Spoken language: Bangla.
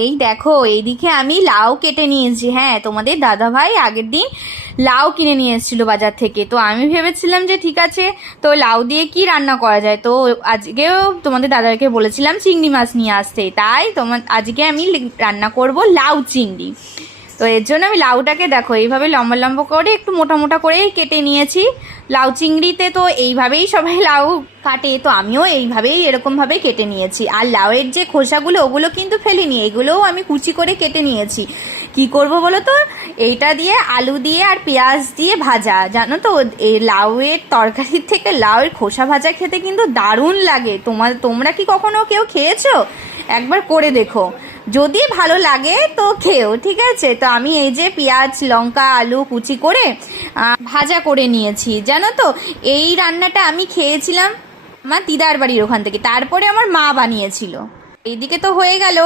এই দেখো, এইদিকে আমি লাউ কেটে নিয়েছি। হ্যাঁ, তোমাদের দাদা ভাই আগের দিন লাউ কিনে নিয়ে এসেছিল বাজার থেকে। তো আমি ভেবেছিলাম যে ঠিক আছে, তো লাউ দিয়ে কি রান্না করা যায়। তো আজকেও তোমাদের দাদাকে বলেছিলাম চিংড়ি মাছ নিয়ে আসতে, তাই আজকে আমি রান্না করব লাউ চিংড়ি। তো এর জন্য আমি লাউটাকে দেখো এইভাবে লম্বা লম্বা করে একটু মোটা মোটা করেই কেটে নিয়েছি। লাউ চিংড়িতে তো এইভাবেই সবাই লাউ কাটে, তো আমিও এইভাবেই এরকমভাবেই কেটে নিয়েছি। আর লাউয়ের যে খোসাগুলো ওগুলো কিন্তু ফেলিনি, এগুলোও আমি কুচি করে কেটে নিয়েছি। কি করব বলো তো, এইটা দিয়ে আলু দিয়ে আর পেঁয়াজ দিয়ে ভাজা, জানো তো এই লাউয়ের তরকারির থেকে লাউয়ের খোসা ভাজা খেতে কিন্তু দারুণ লাগে। তোমরা কি কখনো কেউ খেয়েছো? একবার করে দেখো, যদি ভালো লাগে তো খেও, ঠিক আছে। তো আমি এই যে পেঁয়াজ লঙ্কা আলু কুচি করে ভাজা করে নিয়েছি। জানো তো এই রান্নাটা আমি খেয়েছিলাম আমার দিদার বাড়ির ওখান থেকে, তারপরে আমার মা বানিয়েছিল। এইদিকে তো হয়ে গেল।